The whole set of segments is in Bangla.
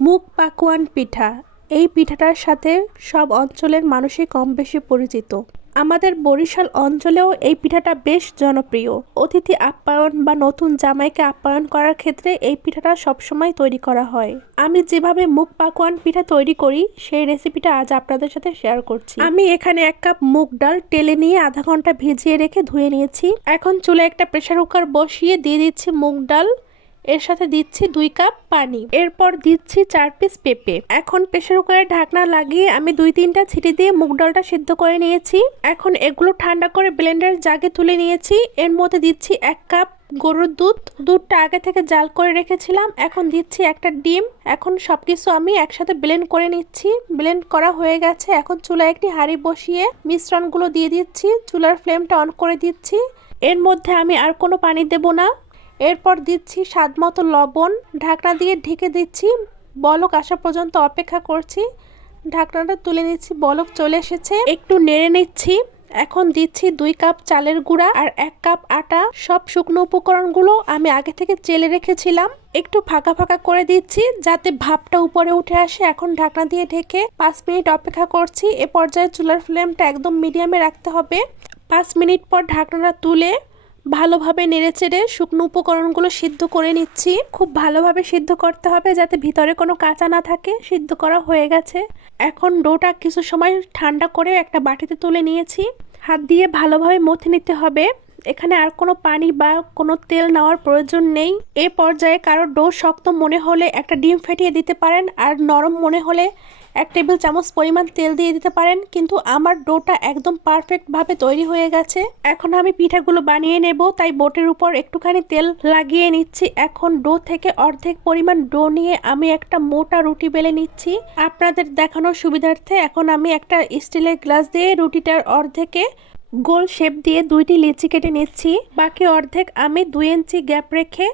মুগ পাকুয়ান পিঠা। এই পিঠাটার সাথে সব অঞ্চলের মানুষই কম বেশি পরিচিত। আমাদের বরিশাল অঞ্চলেও এই পিঠাটা বেশ জনপ্রিয়। অতিথি আপ্যায়ন বা নতুন জামাইকে আপ্যায়ন করার ক্ষেত্রে এই পিঠাটা সবসময় তৈরি করা হয়। আমি যেভাবে মুগ পাকুয়ান পিঠা তৈরি করি সেই রেসিপিটা আজ আপনাদের সাথে শেয়ার করছি। আমি এখানে 1 কাপ মুগ ডাল টেলে নিয়ে আধা ঘন্টা ভিজিয়ে রেখে ধুয়ে নিয়েছি। এখন চুলায় একটা প্রেসার কুকার বসিয়ে দিয়ে দিচ্ছি মুগ ডাল, এর সাথে দিচ্ছি 2 কাপ পানি, এরপর দিচ্ছি 4 পিস পেঁপে। এখন প্রেসার কুকারে ঢাকনা লাগিয়ে আমি 2-3টা ছিটি দিয়ে মুগ ডালটা সিদ্ধ করে নিয়েছি। এখন এগুলো ঠান্ডা করে ব্লেন্ডার জাগে তুলে নিয়েছি। এর মধ্যে দিচ্ছি 1 কাপ গরুর দুধ। দুধটা আগে থেকে জাল করে রেখেছিলাম। এখন দিচ্ছি একটা ডিম। এখন সবকিছু আমি একসাথে ব্লেন্ড করে নিচ্ছি। ব্লেন্ড করা হয়ে গেছে। এখন চুলায় একটি হাঁড়ি বসিয়ে মিশ্রণগুলো দিয়ে দিচ্ছি। চুলার ফ্লেমটা অন করে দিচ্ছি। এর মধ্যে আমি আর কোনো পানি দেব না। এরপর দিচ্ছি স্বাদ মতো লবণ। ঢাকনা দিয়ে ঢেকে দিচ্ছি। বলক আসা পর্যন্ত অপেক্ষা করছি। ঢাকনাটা তুলে নিচ্ছি। বলক চলে এসেছে, একটু নেড়ে নিচ্ছি। এখন দিচ্ছি 2 কাপ চালের গুঁড়া আর 1 কাপ আটা। সব শুকনো উপকরণগুলো আমি আগে থেকে চেলে রেখেছিলাম। একটু ফাঁকা ফাঁকা করে দিচ্ছি যাতে ভাপটা উপরে উঠে আসে। এখন ঢাকনা দিয়ে ঢেকে 5 মিনিট অপেক্ষা করছি। এ পর্যায়ে চুলার ফ্লেমটা একদম মিডিয়ামে রাখতে হবে। 5 মিনিট পর ঢাকনাটা তুলে ভালোভাবে নেড়েচেড়ে শুকনো উপকরণগুলো সিদ্ধ করে নিচ্ছি। খুব ভালোভাবে সিদ্ধ করতে হবে যাতে ভিতরে কোনো কাঁচা না থাকে। সিদ্ধ করা হয়ে গেছে। এখন ডোটা কিছু সময় ঠান্ডা করে একটা বাটিতে তুলে নিয়েছি। হাত দিয়ে ভালোভাবে মথে নিতে হবে। এখানে আর কোনো পানি বা কোনো তেল নেওয়ার প্রয়োজন নেই। এ পর্যায়ে কারো ডো শক্ত মনে হলে একটা ডিম ফেটিয়ে দিতে পারেন, আর নরম মনে হলে 1 টেবিল চামচ পরিমাণ তেল দিয়ে দিতে পারেন। কিন্তু আমার ডোটা একদম পারফেক্টভাবে তৈরি হয়ে গেছে। এখন আমি পিঠাগুলো বানিয়ে নেব, তাই বোটের উপর একটুখানি তেল লাগিয়ে নিচ্ছি। এখন ডো থেকে অর্ধেক পরিমাণ ডো নিয়ে আমি একটা মোটা রুটি বেলে নিচ্ছি। আপনাদের দেখানোর সুবিধার্থে এখন আমি একটা স্টিলের গ্লাস দিয়ে রুটিটার অর্ধেকে গোল শেপ দিয়ে 2টি লিচি কেটে নিচ্ছি। বাকি অর্ধেক আমি 2 ইঞ্চি গ্যাপ রেখে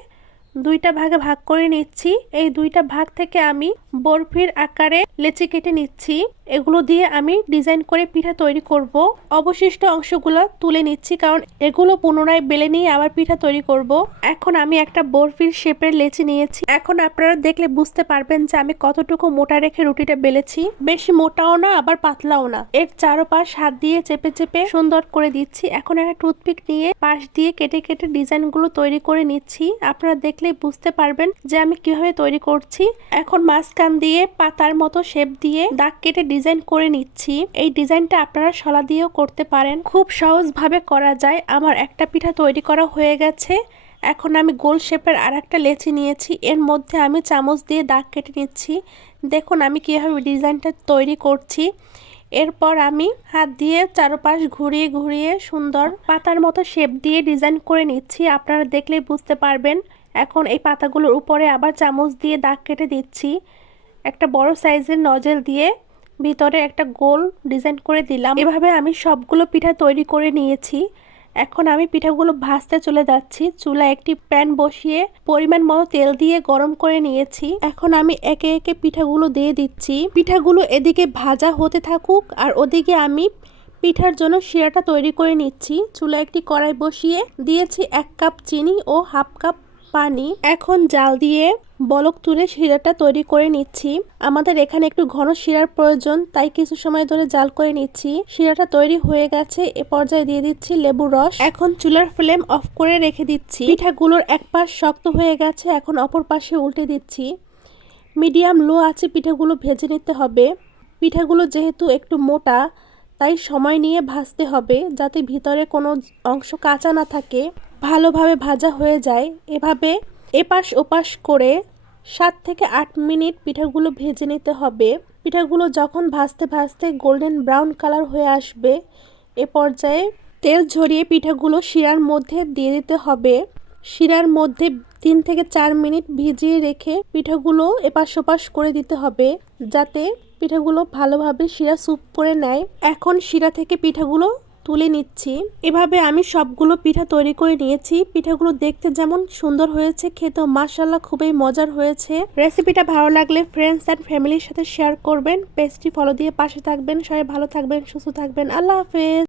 2টা ভাগে ভাগ করে নিচ্ছি। এই 2টা ভাগ থেকে আমি বরফির আকারে লেচি কেটে নিচ্ছি। এগুলো দিয়ে আমি ডিজাইন করে পিঠা তৈরি করব। অবশিষ্ট অংশগুলো তুলে নিচ্ছি, কারণ এগুলো পুনরায় বেলে নিয়ে আবার পিঠা তৈরি করব। এখন আমি একটা বরফির শেপের লেচি নিয়েছি। এখন আপনারা দেখলে বুঝতে পারবেন যে আমি কতটুকু মোটা রেখে রুটিটা বেলেছি। বেশি মোটাও না আবার পাতলাও না। এর চারপাশ হাত দিয়ে চেপে চেপে সুন্দর করে দিচ্ছি। এখন একটা টুথপিক নিয়ে পাশ দিয়ে কেটে কেটে ডিজাইনগুলো তৈরি করে নিচ্ছি। আপনারা দেখলে বুঝতে পারবেন যে আমি কিভাবে তৈরি করছি। এখন মাঝখান দিয়ে পাতার মতো শেপ দিয়ে দাগ কেটে ডিজাইন করে নিচ্ছি। এই ডিজাইনটা আপনারা শলা দিয়েও করতে পারেন। খুব সহজভাবে করা যায়। আমার একটা পিঠা তৈরি করা হয়ে গেছে। এখন আমি গোল শেপের আরেকটা লেচি নিয়েছি। এর মধ্যে আমি চামচ দিয়ে দাগ কেটে নিচ্ছি। দেখুন আমি কিভাবে ডিজাইনটা তৈরি করছি। এরপর আমি হাত দিয়ে চারপাশ ঘুরিয়ে ঘুরিয়ে সুন্দর পাতার মতো শেপ দিয়ে ডিজাইন করে নিচ্ছি। আপনারা দেখলেই বুঝতে পারবেন। এখন এই পাতাগুলোর উপরে আবার চামচ দিয়ে দাগ কেটে দিচ্ছি। একটা বড় সাইজের নজেল দিয়ে ভিতরে একটা গোল ডিজাইন করে দিলাম। এভাবে আমি সবগুলো পিঠা তৈরি করে নিয়েছি। এখন আমি পিঠাগুলো ভাজতে চলে যাচ্ছি। চুলায় একটি প্যান বসিয়ে পরিমাণ মতো তেল দিয়ে গরম করে নিয়েছি। এখন আমি একে একে পিঠাগুলো দিয়ে দিচ্ছি। পিঠাগুলো এদিকে ভাজা হতে থাকুক, আর ওদিকে আমি পিঠার জন্য শিরাটা তৈরি করে নিচ্ছি। চুলায় একটি কড়াই বসিয়ে দিয়েছি 1 কাপ চিনি ও হাফ কাপ পানি। এখন জাল দিয়ে বলক তুলে শিরাটা তৈরি করে নিচ্ছি। আমাদের এখানে একটু ঘন শিরার প্রয়োজন, তাই কিছু সময় ধরে জাল করে নিচ্ছি। শিরাটা তৈরি হয়ে গেছে। এ পর্যায়ে দিয়ে দিচ্ছি লেবুর রস। এখন চুলার ফ্লেম অফ করে রেখে দিচ্ছি। পিঠাগুলোর এক পাশ শক্ত হয়ে গেছে। এখন অপর পাশে উল্টে দিচ্ছি। মিডিয়াম লো আছে পিঠাগুলো ভেজে নিতে হবে। পিঠাগুলো যেহেতু একটু মোটা, তাই সময় নিয়ে ভাজতে হবে যাতে ভিতরে কোনো অংশ কাঁচা না থাকে, ভালোভাবে ভাজা হয়ে যায়। এভাবে এপাশ ওপাশ করে 7 থেকে 8 মিনিট পিঠাগুলো ভেজে নিতে হবে। পিঠাগুলো যখন ভাজতে ভাজতে গোল্ডেন ব্রাউন কালার হয়ে আসবে, এ পর্যায়ে তেল ঝরিয়ে পিঠাগুলো শিরার মধ্যে দিয়ে দিতে হবে। শিরার মধ্যে 3 থেকে 4 মিনিট ভিজিয়ে রেখে পিঠাগুলো এপাশ ওপাশ করে দিতে হবে যাতে পিঠাগুলো ভালোভাবে শিরা স্যুপ করে নেয়। এখন শিরা থেকে পিঠাগুলো তুলে নিচ্ছি। এভাবে আমি সবগুলো পিঠা তৈরি করে নিয়েছি। পিঠাগুলো দেখতে যেমন সুন্দর হয়েছে, খেতেও মাশাআল্লাহ খুবই মজার হয়েছে। রেসিপিটা ভালো লাগলে ফ্রেন্ডস অ্যান্ড ফ্যামিলির সাথে শেয়ার করবেন। পেজটি ফলো দিয়ে পাশে থাকবেন। সবাই ভালো থাকবেন, সুস্থ থাকবেন। আল্লাহ হাফেজ।